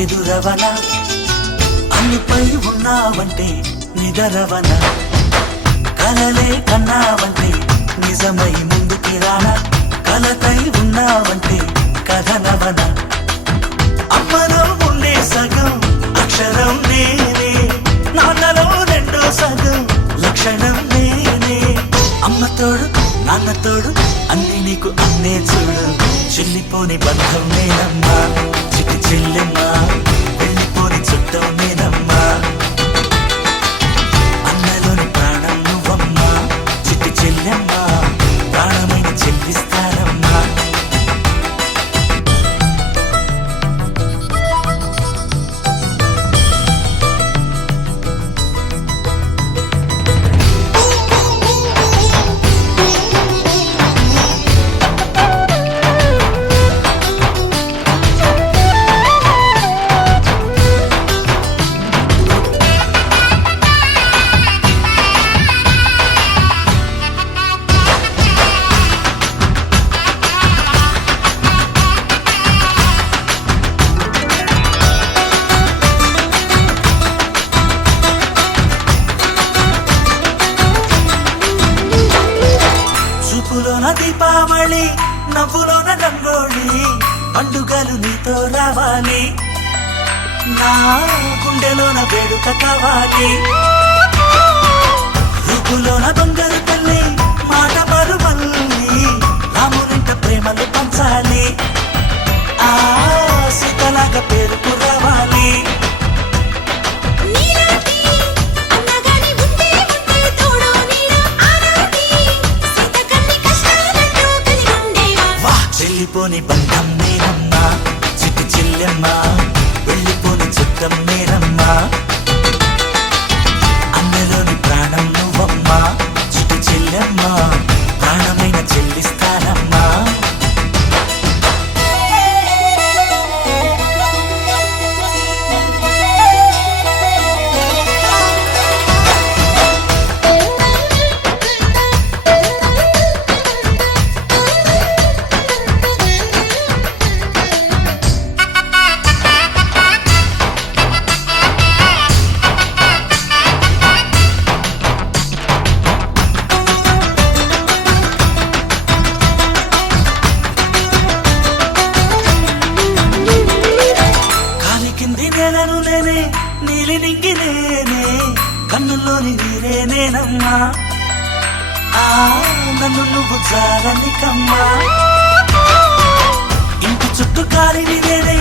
ఎదురవన అన్నిపై ఉన్నావంటే నిదరవన కలలే కన్నావంటే నిజమై ముందుకి రానా కలతై ఉన్నావంటే కథనవన అమ్మలో ఉండే సగం అక్షరం నేనే నాన్నలో రెండో సగం లక్షణం నేనే అమ్మ తోడు నాన్న తోడు అన్ని నీకు అన్నే చూడు చెల్లిపోని బంధం నేనమ్మా చిట్టి చెల్లెమ్మా వెళ్ళిపోని చుట్టం నేనమ్మా అన్నలోని ప్రాణం నువ్వమ్మా చిట్టి చెల్లెమ్మా ప్రాణమైన చెల్లిస్తానమ్మా చూపులోన దీపావళి నవ్వులోన రంగోళి పండుగలు నీతో రావాలి నా గుండెలోన వేడుక కావాలి రూపులోన దొంగలు తల్లి మాట పరువల్లి రామునింట ప్రేమలు పంచాలి ఆ సీతలాగా పేరుకు రావాలి వెళ్ళిపోని బంధం నేనమ్మా చిట్టి చెల్లెమ్మా వెళ్ళిపోని చుట్టం నేనమ్మా అన్నలోని ప్రాణం నువ్వమ్మా చిట్టి చెల్లెమ్మా ప్రాణమైన చెల్లిస్తానమ్మా నేలను నేనే నీలి నింగి నేనే కన్నుల్లోని నీరే నేనమ్మా ఆ నన్ను నువ్వు జారనికమ్మా ఇంటి చుట్టూ కాలిని నేనే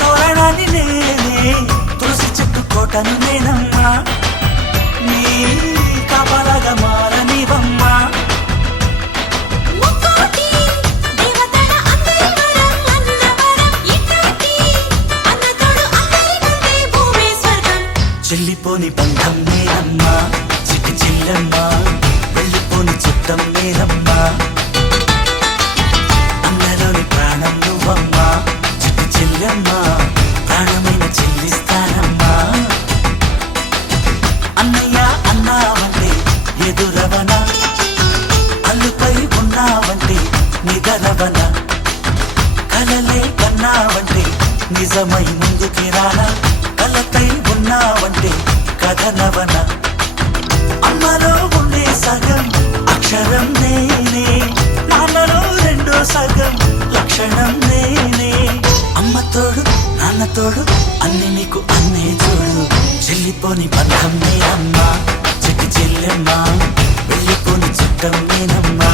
తోరణాన్ని నేనే తులసి చెట్టు కోటను నేనమ్మా నీ కాపలాగా మారనివమ్మా చెల్లిపోని బంధం నేనమ్మా చిట్టి చెల్లెమ్మా వెళ్ళిపోని చుట్టం నేనమ్మా అన్నలోని ప్రాణం నువ్వమ్మా చిట్టి చెల్లెమ్మా ప్రాణమైన చెల్లిస్తానమ్మా అన్నయ్య అన్నావంటే ఎదురవన అల్లుపై ఉన్నావంటే నిదరవన కలలే కన్నావంటే నిజమై ముందుకి రానా కలతై ఉన్నావంటే కథనవన అమ్మలో ఉండే సగం అక్షరం నేనే నాన్నలో రెండో సగం లక్షణం నేనే అమ్మ తోడు నాన్న తోడు అన్ని నీకు అన్నే చూడు చెల్లిపోని బంధం నేనమ్మా చిట్టి చెల్లెమ్మా వెళ్ళిపోని చుట్టం నేనమ్మా